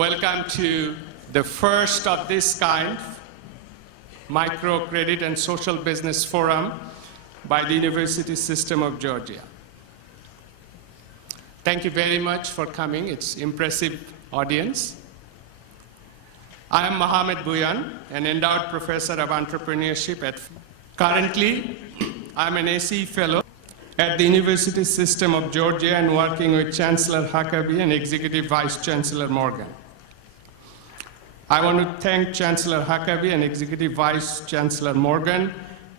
Welcome to the first of this kind, Microcredit and Social Business Forum by the University System of Georgia. Thank you very much for coming. It's an impressive audience. I am Mohammad Bhuiyan, an endowed professor of entrepreneurship at Currently, I'm an ACE fellow at the University System of Georgia and working with Chancellor Huckabee and Executive Vice Chancellor Morgan. I want to thank Chancellor Huckabee and Executive Vice Chancellor Morgan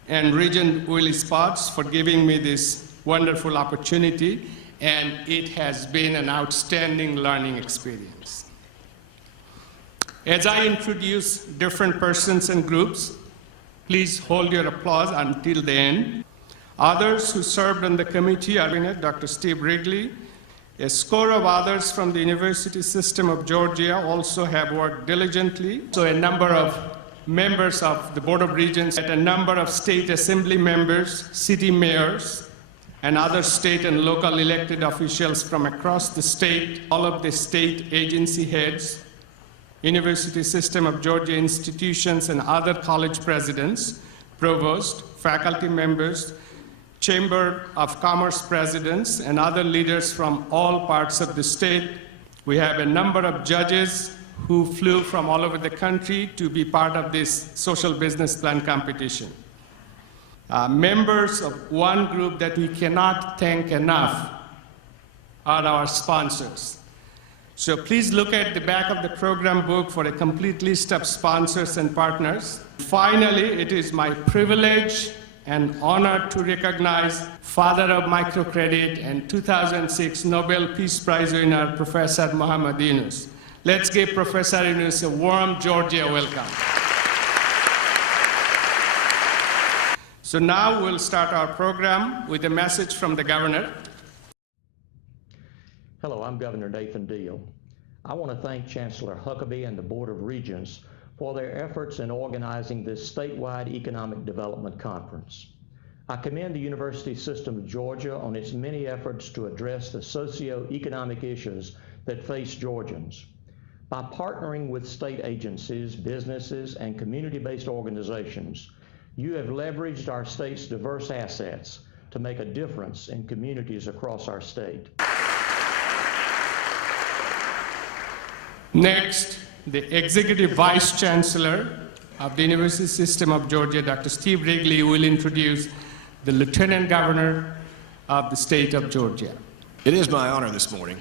and Regent Willis Potts for giving me this wonderful opportunity, and it has been an outstanding learning experience. As I introduce different persons and groups, please hold your applause until the end. Others who served on the committee are Dr. Steve Wrigley. A score of others from the University System of Georgia also have worked diligently. So a number of members of the Board of Regents, and a number of state assembly members, city mayors, and other state and local elected officials from across the state, all of the state agency heads, University System of Georgia institutions and other college presidents, provosts, faculty members, Chamber of Commerce presidents, and other leaders from all parts of the state. We have a number of judges who flew from all over the country to be part of this social business plan competition. Members of one group that we cannot thank enough are our sponsors. So please look at the back of the program book for a complete list of sponsors and partners. Finally, it is my privilege and honor to recognize father of microcredit and 2006 Nobel Peace Prize winner, Professor Mohammad Yunus. Let's give Professor Yunus a warm Georgia welcome. So now we'll start our program with a message from the governor. Hello, I'm Governor Nathan Deal. I want to thank Chancellor Huckabee and the Board of Regents for their efforts in organizing this statewide economic development conference. I commend the University System of Georgia on its many efforts to address the socio-economic issues that face Georgians. By partnering with state agencies, businesses, and community-based organizations, you have leveraged our state's diverse assets to make a difference in communities across our state. Next, the Executive Vice Chancellor of the University System of Georgia, Dr. Steve Wrigley, will introduce the Lieutenant Governor of the state of Georgia. It is my honor this morning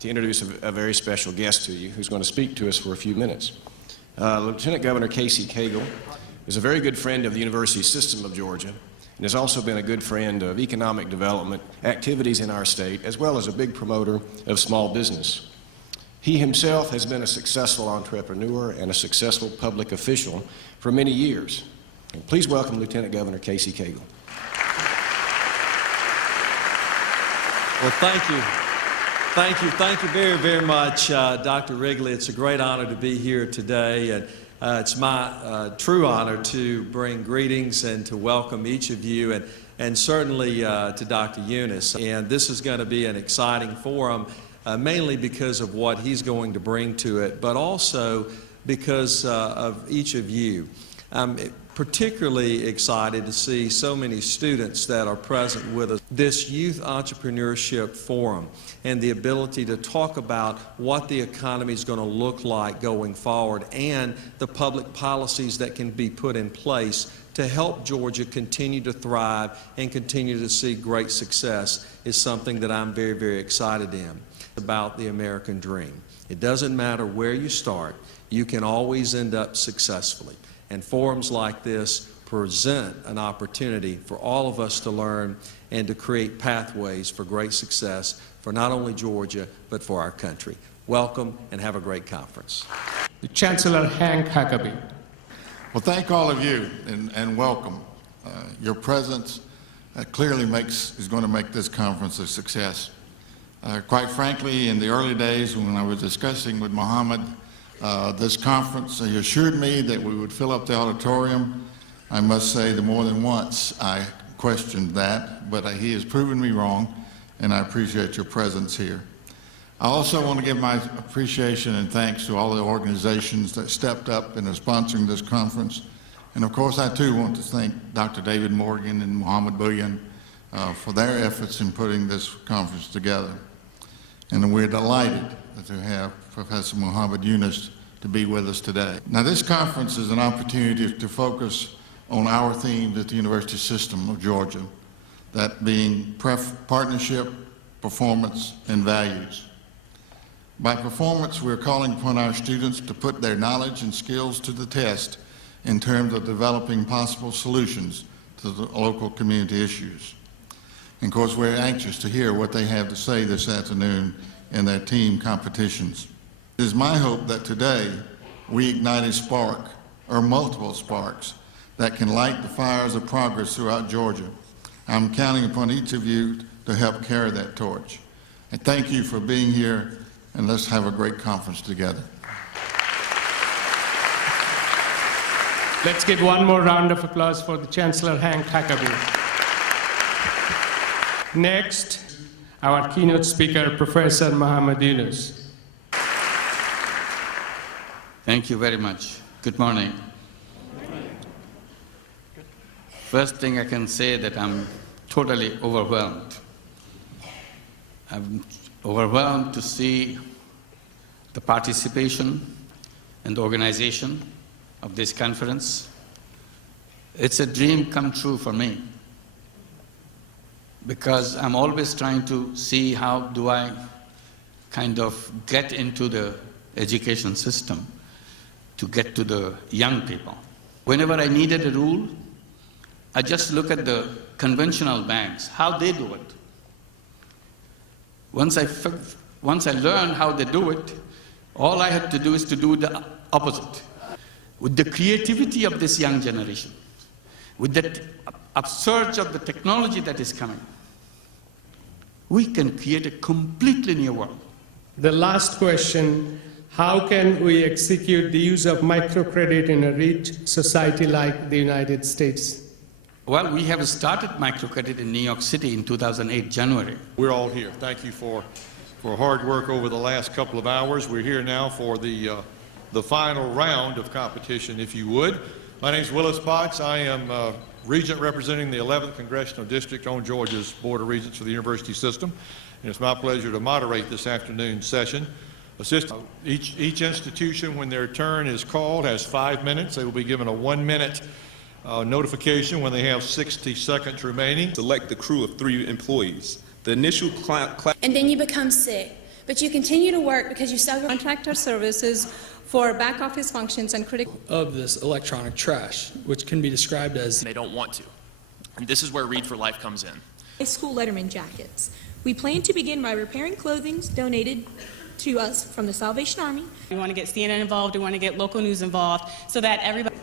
to introduce a very special guest to you who's going to speak to us for a few minutes. Lieutenant Governor Casey Cagle is a very good friend of the University System of Georgia and has also been a good friend of economic development activities in our state, as well as a big promoter of small business. He himself has been a successful entrepreneur and a successful public official for many years. And please welcome Lieutenant Governor Casey Cagle. Well, thank you. Thank you very, very much, Dr. Wrigley. It's a great honor to be here today, and it's my true honor to bring greetings and to welcome each of you, and certainly to Dr. Yunus. And this is going to be an exciting forum, mainly because of what he's going to bring to it, but also because of each of you. I'm particularly excited to see so many students that are present with us. This Youth Entrepreneurship Forum and the ability to talk about what the economy is going to look like going forward and the public policies that can be put in place to help Georgia continue to thrive and continue to see great success is something that I'm very, very excited in. About the American dream. It doesn't matter where you start, you can always end up successfully. And forums like this present an opportunity for all of us to learn and to create pathways for great success for not only Georgia, but for our country. Welcome and have a great conference. The Chancellor Hank Huckabee. Well, thank all of you and welcome. Your presence clearly is going to make this conference a success. Quite frankly, in the early days when I was discussing with Mohammad this conference, he assured me that we would fill up the auditorium. I must say that more than once I questioned that, but he has proven me wrong, and I appreciate your presence here. I also want to give my appreciation and thanks to all the organizations that stepped up and are sponsoring this conference. And of course, I too want to thank Dr. David Morgan and Mohammad Bhuiyan for their efforts in putting this conference together. And we're delighted to have Professor Muhammad Yunus to be with us today. Now, this conference is an opportunity to focus on our themes at the University System of Georgia, that being partnership, performance, and values. By performance, we're calling upon our students to put their knowledge and skills to the test in terms of developing possible solutions to the local community issues. And of course, we're anxious to hear what they have to say this afternoon in their team competitions. It is my hope that today we ignite a spark, or multiple sparks, that can light the fires of progress throughout Georgia. I'm counting upon each of you to help carry that torch. And thank you for being here, and let's have a great conference together. Let's give one more round of applause for the Chancellor Hank Huckabee. Next, our keynote speaker, Professor Mohammad Yunus. Thank you very much. Good morning. First thing I can say that I'm totally overwhelmed. I'm overwhelmed to see the participation and the organization of this conference. It's a dream come true for me, because I'm always trying to see how do I kind of get into the education system to get to the young people. Whenever I needed a rule, I just look at the conventional banks, how they do it. Once I learned how they do it, all I had to do is to do the opposite. With the creativity of this young generation, with that upsurge of the technology that is coming, we can create a completely new world. The last question, how can we execute the use of microcredit in a rich society like the United States? Well, we have started microcredit in New York City in 2008, January. We're all here. Thank you for hard work over the last couple of hours. We're here now for the final round of competition, if you would. My name is Willis Potts. I am Regent representing the 11th Congressional District on Georgia's Board of Regents for the University System. And it's my pleasure to moderate this afternoon's session. Each institution, when their turn is called, has 5 minutes. They will be given a 1-minute notification when they have 60 seconds remaining. Select the crew of 3 employees. The initial and then you become sick, but you continue to work because you sell contract our services for back office functions and critical of this electronic trash, which can be described as they don't want to. And this is where Read for Life comes in. high school letterman jackets. We plan to begin by repairing clothing donated to us from the Salvation Army. We want to get CNN involved, we want to get local news involved so that everybody.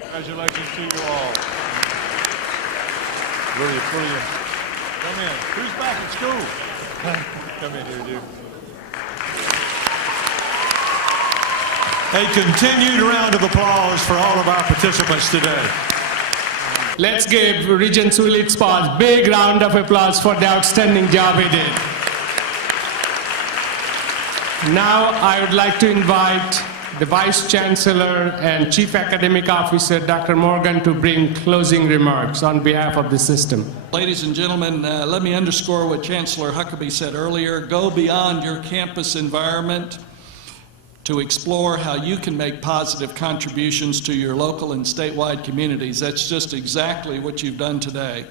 Congratulations to you all. Really, brilliant. Come in. Who's back in school? Come in here, dude. A continued round of applause for all of our participants today. Let's give Regent Sulit Spas a big round of applause for the outstanding job he did. Now I would like to invite the Vice Chancellor and Chief Academic Officer, Dr. Morgan, to bring closing remarks on behalf of the system. Ladies and gentlemen, let me underscore what Chancellor Huckabee said earlier. Go beyond your campus environment to explore how you can make positive contributions to your local and statewide communities. That's just exactly what you've done today.